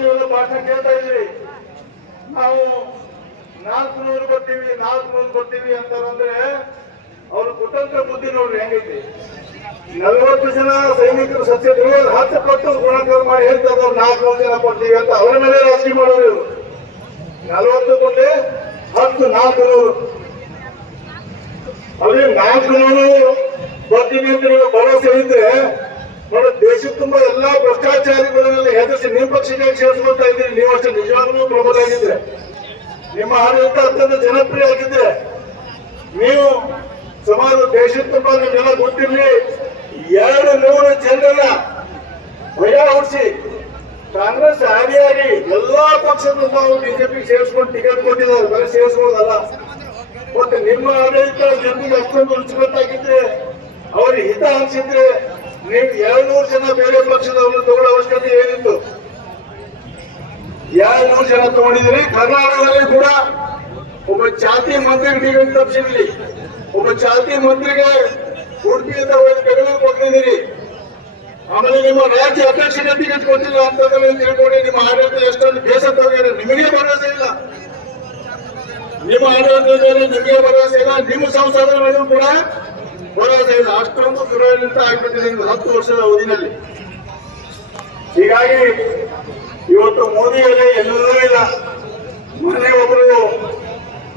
ನೀವೆಲ್ಲ ಭಾಷಣ ಕೇಳ್ತಾ ಇದ್ರಿ. ನಾವು 400 ಕೊಡ್ತೀವಿ ಅಂತಾರಂದ್ರೆ ಅವ್ರ ಕುತಂತ್ರ ಬುದ್ಧಿ ನೋಡ್ರಿ ಹೆಂಗೈತಿ. 40 ಜನ ಸೈನಿಕರು ಸತ್ಯದ್ರು 10 ಪಟ್ಟು ಗುಣಾಕಾರ ಮಾಡಿ ಹೇಳ್ತಾರೆ 400 ಜನ ಕೊಡ್ತೀವಿ ಅಂತ ಅವರ ಮೇಲೆ ರಾಜಕೀಯ ಮಾಡೋರು. 40 ಕೊಟ್ಟೆ 10 400 ಅವ್ರಿಗೆ 400 ಕೊಡ್ತೀವಿ ಅಂತ ನೀವು ಭರವಸೆ ಇದ್ರೆ ನೋಡಿ, ದೇಶದ ತುಂಬಾ ಎಲ್ಲಾ ಭ್ರಷ್ಟಾಚಾರಿಗಳನ್ನೆಲ್ಲ ಹೆದರಿಸಿ ನಿಮ್ಮ ಪಕ್ಷಕ್ಕೆ ಸೇರಿಸ್ಕೊಳ್ತಾ ಇದ್ದೀರಿ. ನೀವು ಅಷ್ಟೇ ನಿಜವಾಗ್ಲೂ ಪ್ರಬಲರಾಗಿದ್ರೆ, ನಿಮ್ಮ ಆಡಳಿತ ಅತ್ಯಂತ ಜನಪ್ರಿಯ ಆಗಿದ್ರೆ, ನೀವು ಸುಮಾರು ದೇಶದ ತುಂಬಾ ನಿಮ್ಗೆಲ್ಲ ಗೊತ್ತಿರಲಿ 200 ಜನರನ್ನ ಭಯ ಹೊಡಿಸಿ ಕಾಂಗ್ರೆಸ್ ಆದಿಯಾಗಿ ಎಲ್ಲಾ ಪಕ್ಷದ ನಾವು ಬಿಜೆಪಿ ಸೇರಿಸ್ಕೊಂಡು ಟಿಕೆಟ್ ಕೊಟ್ಟಿದ್ದಾರೆ. ಬರೀ ಸೇರಿಸ್ಬೋದಲ್ಲ, ಮತ್ತೆ ನಿಮ್ಮ ಆಡಳಿತ ಜನರಿಗೆ ಅಷ್ಟೊಂದು ರುಚಿಗೊತ್ತಾಗಿದ್ರೆ, ಅವ್ರಿಗೆ ಹಿತ ಅನ್ಸಿದ್ರೆ ನೀವು 200 ಜನ ಬೇರೆ ಪಕ್ಷದವ್ರನ್ನ ತಗೊಳ್ಳೋ ಅವಶ್ಯಕತೆ ಏನಿತ್ತು? 200 ಜನ ತಗೊಂಡಿದ್ದೀರಿ. ಕರ್ನಾಟಕದಲ್ಲಿ ಕೂಡ ಒಬ್ಬ ಚಾಲ್ತಿ ಮಂತ್ರಿಗೆ ಟಿಕೆಟ್ ತಪ್ಪಿಸಿದ್ರಿ, ಒಬ್ಬ ಚಾಲ್ತಿ ಮಂತ್ರಿಗೆ ಉಡುಪಿಯಿಂದ ಬೆಂಗಳೂರು ಕೊಟ್ಟಿದ್ದೀರಿ. ಆಮೇಲೆ ನಿಮ್ಮ ರಾಜ್ಯ ಅಧ್ಯಕ್ಷರಿಗೆ ಟಿಕೆಟ್ ಕೊಟ್ಟಿಲ್ಲ ಅಂತಂದ್ರೆ ತಿಳ್ಕೊಂಡು ನಿಮ್ಮ ಆಡಳಿತ ಎಷ್ಟೊಂದು ಬೇಸತ್ತ ಹೋಗ್ಯಾರೆ. ನಿಮಗೆ ಭರವಸೆ ಇಲ್ಲ, ನಿಮ್ಮ ಆಡಳಿತದಲ್ಲಿ ನಿಮಗೆ ಭರವಸೆ ಇಲ್ಲ, ನಿಮ್ಮ ಸಂಸದರಿಗೂ ಕೂಡ ಭರವಸೆ ಇಲ್ಲ. ಅಷ್ಟೊಂದು ದುರಾಡಳಿತ ಆಗ್ಬಿಟ್ಟಿದೆ 10 ವರ್ಷದ ಅವಧಿನಲ್ಲಿ. ಹೀಗಾಗಿ ಇವತ್ತು ಮೋದಿಯಲ್ಲಿ ಎಲ್ಲೂ ಇಲ್ಲ. ಮೊನ್ನೆ ಒಬ್ಬರು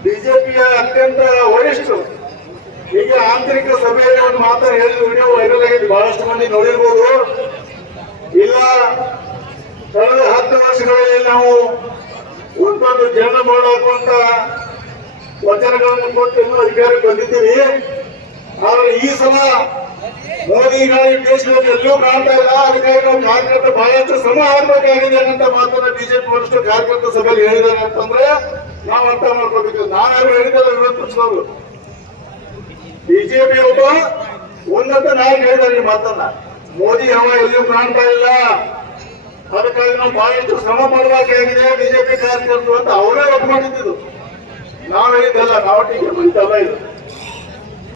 ಬಿಜೆಪಿಯ ಅತ್ಯಂತ ವರಿಷ್ಠರು ಹೀಗೆ ಆಂತರಿಕ ಸಭೆಯಲ್ಲಿ ಒಂದು ಮಾತು ಹೇಳಿದ ವಿಡಿಯೋ ವೈರಲ್ ಆಗಿದೆ, ಬಹಳಷ್ಟು ಮಂದಿ ನೋಡಿರ್ಬೋದು. ಇಲ್ಲ, ಕಳೆದ 10 ವರ್ಷಗಳಲ್ಲಿ ನಾವು ಒಂದೊಂದು ಜನ ಮಾಡಾಕುವಂತ ವಚನಗಳನ್ನು ಕೊಟ್ಟು ಇನ್ನೂ ಅಧಿಕಾರಕ್ಕೆ ಬಂದಿದ್ದೀವಿ. ಆದ್ರೆ ಈ ಸಲ ಮೋದಿಗಾಗಿ ದೇಶದಲ್ಲಿ ಎಲ್ಲೂ ಕಾಣ್ತಾ ಇಲ್ಲ. ಅದಕ್ಕಾಗಿ ನಾವು ಕಾರ್ಯಕರ್ತ ಬಹಳಷ್ಟು ಶ್ರಮ ಆಗ್ಬೇಕಾಗಿದೆ ಅಂತ ಮಾತನ್ನ ಬಿಜೆಪಿ ವರಿಷ್ಠ ಕಾರ್ಯಕರ್ತ ಸಭೆಯಲ್ಲಿ ಹೇಳಿದ್ದಾರೆ ಅಂತಂದ್ರೆ ನಾವು ಅರ್ಥ ಮಾಡ್ಕೋಬೇಕು. ನಾನಾದ್ರೂ ಹೇಳಿದ್ದಲ್ಲ, ವಿರೋಧ ಪಕ್ಷದವರು ಬಿಜೆಪಿ ಒಬ್ಬ ಉನ್ನತ ನಾಯಕ ಹೇಳಿದ್ದಾರೆ ಈ ಮಾತನ್ನ. ಮೋದಿ ಹವ ಎಲ್ಲಿಯೂ ಕಾಣ್ತಾ ಇಲ್ಲ, ಅದಕ್ಕಾಗಿ ನಾವು ಬಹಳಷ್ಟು ಶ್ರಮ ಮಾಡಬೇಕಾಗಿದೆ ಬಿಜೆಪಿ ಕಾರ್ಯಕರ್ತರು ಅಂತ ಅವರೇ ಒಪ್ಕೊಂಡಿದ್ದು. ನಾವು ಹೇಳಿದ್ದಲ್ಲ, ನಾವು ಟೀಕೆ ಮಾಡಿದ್ದಲ್ಲ ಇದು.